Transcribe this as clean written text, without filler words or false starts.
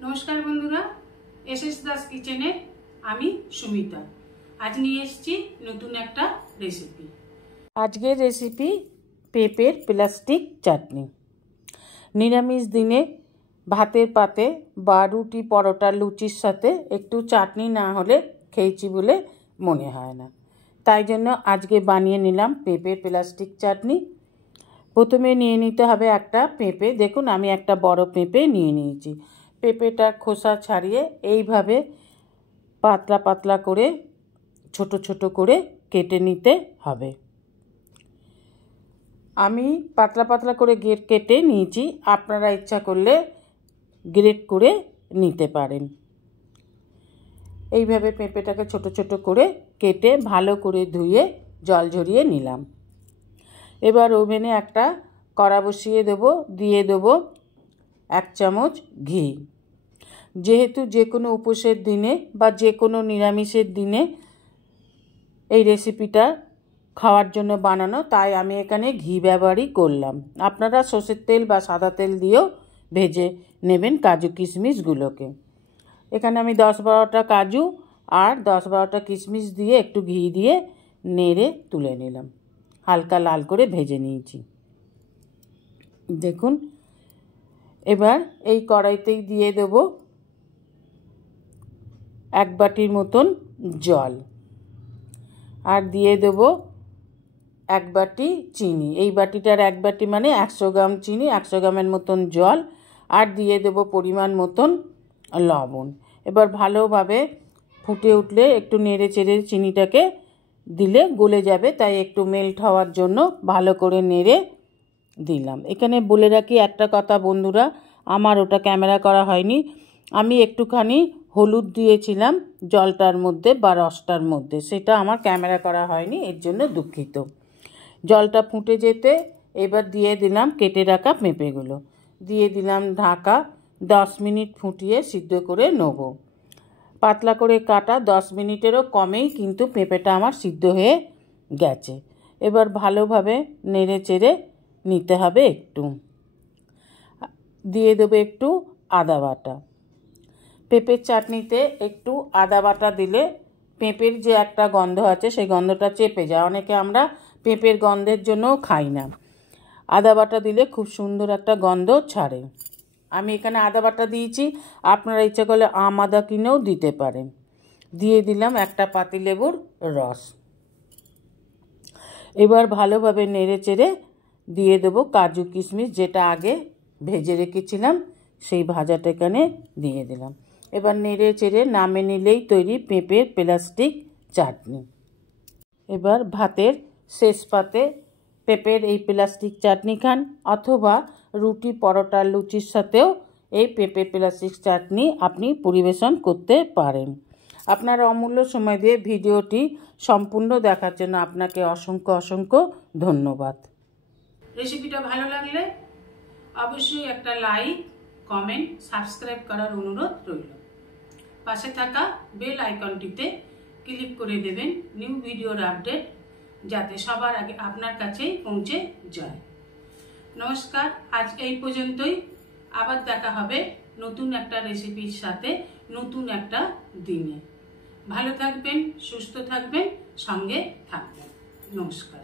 नमस्कार बंधुरा एसएस दास किचेने आमी सुमिता आज निये एसेछि नतून एकटा रेसिपि। आजकेर रेसिपि पेपर प्लास्टिक चाटनी। निरामिष दिने भातेर पाते बा रुटी परोटा लुचिर साथे एकटू चाटनी ना होले खेয়েছি बोले मने हय ना, ताई जन्य आजके बानिये निलाम पेपर प्लास्टिक चाटनी। प्रथमे निये निते हबे एकटा पेঁপে। देखुन आमी एकटा बड़ पेঁপে निये निয়েছি। पेঁপেটার খোসা ছাড়িয়ে এইভাবে পাতলা পাতলা করে ছোট ছোট করে কেটে নিতে হবে। আমি পাতলা পাতলা করে কেটে নিয়েছি, আপনারা ইচ্ছা করলে গ্রেট করে নিতে পারেন। এইভাবে পেঁপেটাকে ছোট ছোট করে কেটে ভালো করে ধুয়ে জল ঝরিয়ে নিলাম। এবার ওভেনে একটা কড়া বসিয়ে দেব, দিয়ে দেব 1 চামচ ঘি। যেহেতু যে কোনো উপোসের দিনে বা যে কোনো নিরামিষের দিনে এই রেসিপিটা খাওয়ার জন্য বানানো, তাই আমি এখানে ঘি ব্যবহারই করলাম। আপনারা সরষের তেল বা সাদা তেল দিয়েও ভেজে নেবেন কাজু কিশমিশগুলোকে। এখানে আমি 10-12টা কাজু আর 10-12টা কিশমিশ দিয়ে একটু ঘি দিয়ে নেড়ে তুলে নিলাম। হালকা লাল করে ভেজে নিয়েছি। দেখুন এবার এই কড়াইতেই দিয়ে দেব 1 বাটির মতন জল আর দিয়ে দেব 1 বাটি চিনি। এই বাটিটার 1 বাটি মানে 100 গ্রাম চিনি, 100 গ্রামের মতন জল আর দিয়ে দেব পরিমাণ মতন লবণ। এবার ভালোভাবে ফুটে উঠলে একটু নেড়ে চেড়ে চিনিটাকে দিলে গলে যাবে, তাই একটু মেল্ট হওয়ার জন্য ভালো করে নেড়ে দিলাম। এখানে বলে রাখি একটা কথা বন্ধুরা, আমার ওটা ক্যামেরা করা হয়নি। আমি একটুখানি হলুদ দিয়েছিলাম জলটার মধ্যে বা রসটার মধ্যে, সেটা আমার ক্যামেরা করা হয়নি, এর জন্য দুঃখিত। জলটা ফুটে যেতে এবার দিয়ে দিলাম কেটে রাখা পেঁপেগুলো, দিয়ে দিলাম ঢাকা। 10 মিনিট ফুটিয়ে সিদ্ধ করে নেব। পাতলা করে কাটা 10 মিনিটেরও কমেই কিন্তু পেঁপেটা আমার সিদ্ধ হয়ে গেছে। এবার ভালোভাবে নেড়ে চেড়ে নিতে হবে। একটু দিয়ে দেবো একটু আদা বাটা। পেঁপের চাটনিতে একটু আদা বাটা দিলে পেঁপের যে একটা গন্ধ আছে সেই গন্ধটা চেপে যায়। অনেকে আমরা পেঁপের গন্ধের জন্যও খাই না, আদা বাটা দিলে খুব সুন্দর একটা গন্ধ ছাড়ে। আমি এখানে আদা বাটা দিয়েছি, আপনারা ইচ্ছা করলে আদা কিনেও দিতে পারেন। দিয়ে দিলাম একটা পাতিলেবুর রস। এবার ভালোভাবে নেড়ে চেড়ে দিয়ে দেবো কাজু কিশমিশ, যেটা আগে ভেজে রেখেছিলাম সেই ভাজাটা এখানে দিয়ে দিলাম। এবার নেড়ে চেড়ে নামে নিলেই তৈরি পেঁপের প্লাস্টিক চাটনি। এবার ভাতের শেষ পাতে পেঁপের এই প্লাস্টিক চাটনি খান, অথবা রুটি পরোটা লুচির সাথেও এই পেঁপের প্লাস্টিক চাটনি আপনি পরিবেশন করতে পারেন। আপনার অমূল্য সময় দিয়ে ভিডিওটি সম্পূর্ণ দেখার জন্য আপনাকে অসংখ্য অসংখ্য ধন্যবাদ। রেসিপিটা ভালো লাগলে অবশ্যই একটা লাইক, কমেন্ট, সাবস্ক্রাইব করার অনুরোধ রইল। পাশে থাকা বেল আইকনটিতে ক্লিক করে দেবেন নিউ ভিডিওর আপডেট যাতে সবার আগে আপনার কাছেই পৌঁছে যায়। নমস্কার, আজ এই পর্যন্তই। আবার দেখা হবে নতুন একটা রেসিপির সাথে নতুন একটা দিনে। ভালো থাকবেন, সুস্থ থাকবেন, সঙ্গে থাকবেন। নমস্কার।